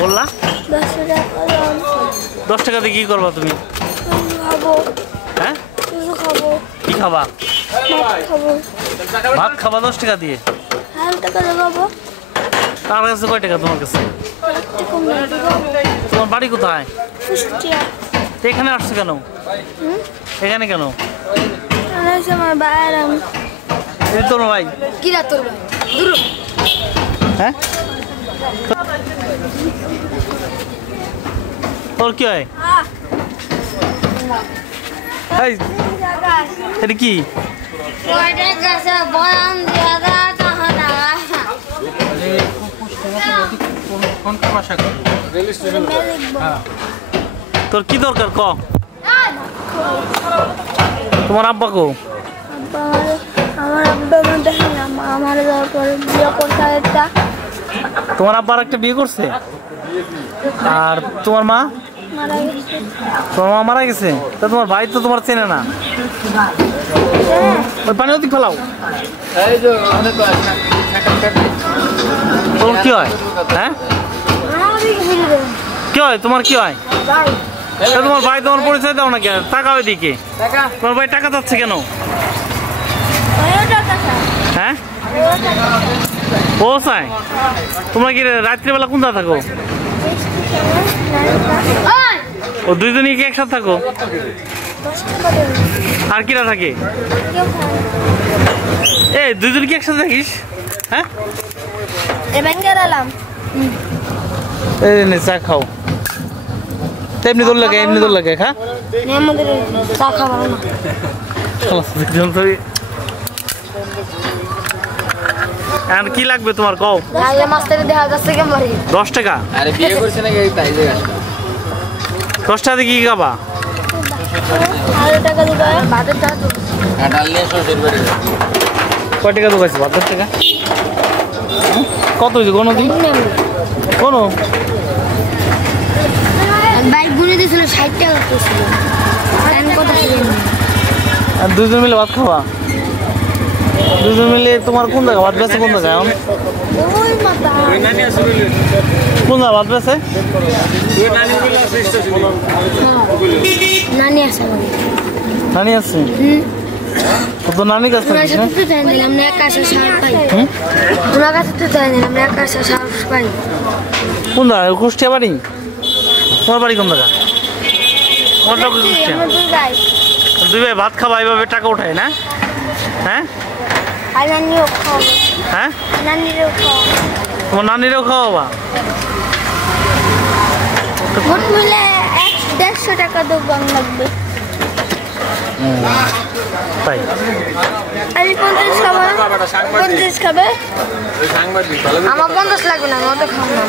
বললা 10 টাকা 10 টাকা দিয়ে কি করবা তুমি? খাবো। হ্যাঁ কিছু খাবো। কি খাবা? ভাত খাবো। ভাত খাবা 10 টাকা দিয়ে? হাল টাকা দেবো। তার কাছে কয় টাকা তোমার কাছে? তোমার বাড়ি কোথায়? কুষ্টিয়া। তো এখানে আসছো কেন? এখানে কেন? আমার বাইরে এই তোর ভাই কি রা তোর ভাই দূর। হ্যাঁ তোর কি হয়? এই এটা কি? তোর কি দরকার ক? তোমার আব্বা কো? আমার আব্বা দেখেন আমার দরকার বিয়ে করতে একটা। তোমার আব্বার একটা বিয়ে করছে? আর তোমার মা? মারা গেছে। তোমার মা মারা গেছে? তা তোমার ভাই তো তোমার চেনে না। ওই পানি অধিক ফেলাও। তোমার কি হয়? হ্যাঁ কি হয় তোমার? কি হয় তোমার ভাই? তোমার পরিচয় দাও না কেন? টাকা ওইদিকে তোমার ভাই টাকা চাচ্ছে কেন? হ্যাঁ ও চাই। তোমরা কি রাত্রিবেলা কোন জায়গায় থাকো? ও দুইজনই কি একসাথে থাকো? আর কিরা থাকে? এই দুইজন কি একসাথে থাকিস? হ্যাঁ এই নে চা খাও। এমনি তোর লাগে এমনি তোর লাগে খা। চা খাবো না। আর কি লাগবে তোমার কও? 10 টাকা? 10 টাকা দিয়ে কি খাবা? কয় টাকা দোকাইছে? 72 টাকা। কত হয়েছে কোনো দিন? কোনো বাইক গুনে দিয়েছিল 60 টাকা ছিল। আর দুজন মিলে ভাত খাওয়া? দুজন মিলে তোমার কোন জায়গা ভাত বেছে? কোন জায়গায় এখন? কোন জায়গা ভাত বেছে? নানি আছে। নানি আছে? তো নানি কাছে কোন জায়গায়? কুষ্টিয়া বাড়ি? তোমার বাড়ি কোন জায়গা? কুষ্টিয়া। দুই ভাই ভাত খাবা এইভাবে টাকা উঠায় না? হ্যাঁ হ্যাঁ তোমার নানিরাও খাওয়াবা? মিলে 150 টাকা দোকান লাগবে। তাই আমি 50 খাবো। 50 খাবে? আমার 50 লাগবে না। আমার তো খাবো না।